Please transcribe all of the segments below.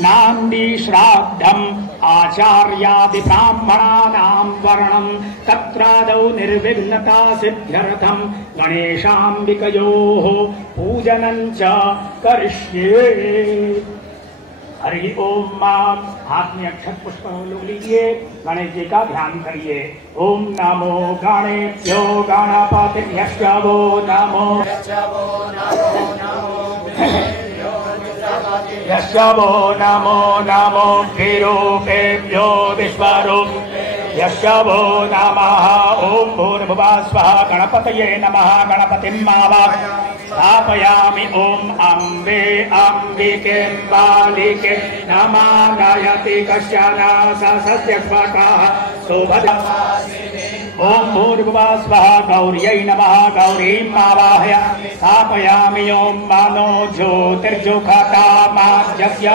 नान्दी श्राद्धम् आचार्यादि ब्राह्मणानां वर्णम् तत्रादौ निर्विघ्नता सिद्ध्यर्थम् गणेशाम्बिकयोः पूजनं च करिष्ये। हरि ओम। हाथ में अक्षत पुष्प लोग लीजिए, गणेश जी का ध्यान करिए। ओम नमो गणेभ्यो गणपतिभ्यो नमो यशवो नमो नमो विरूपेभ्यो विश्वरूप यशवो नमः। ओम भूर्भुवः स्वः गणपतये नमः। गणपतिं स्थापयामि। ओम अम्बे अम्बिके बालिके नमानयति कश्चन सस्यस्वकः सुभद्रा। ओम भूर्भुवः स्वः गौर्यै नमः। गौरीं आवाहय स्थापयामि। ओम मनो ज्योतिर्जुखतामाज्यस्य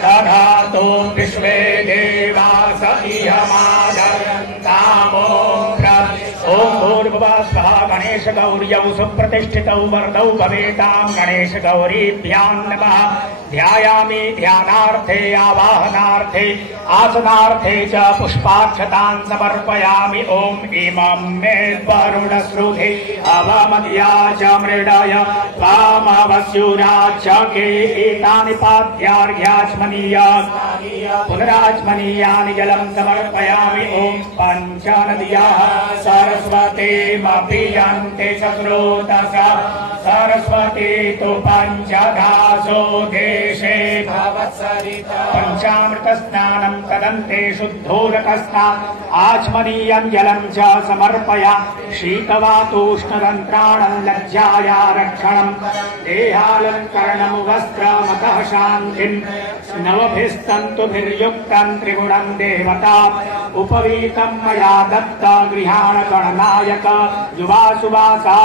दधातु विश्वे देवास इहमादरन्तामो। ओम भूर्भुवः स्वः गणेश गौर्यौ सुप्रतिष्ठितौ वरदौ भवेतां। गणेश गौरीभ्यां नमः। ध्यायामि ध्यानार्थे आवाहनार्थे आसनार्थे च पुष्पाक्षतां समर्पयामि। ओम इमं मे वरुणश्रुधे अवमद्या च मृडय वामवस्युरा च के एतानि पाद्यार्घ्याचमनीया पुनराचमनीयानि जलं समर्पयामि। ओम पञ्चनद्याः सरस्वतीमपि यन्ते स्रोतसा सरस्वती तु पञ्चधासो देशे पंचामृत स्नानं तदन्ते शुद्धोदकस्नात् आचमनीयं जलं च समर्पया। शीतवातोष्णतन्त्राणं लज्जाया रक्षणं देहालङ्करणं वस्त्रमतः शान्तिं नवभिस्तन्तुभिर्युक्तं त्रिगुणं देवता उपवीतं मया दत्त गृहाण गणनायक युवासुवासा।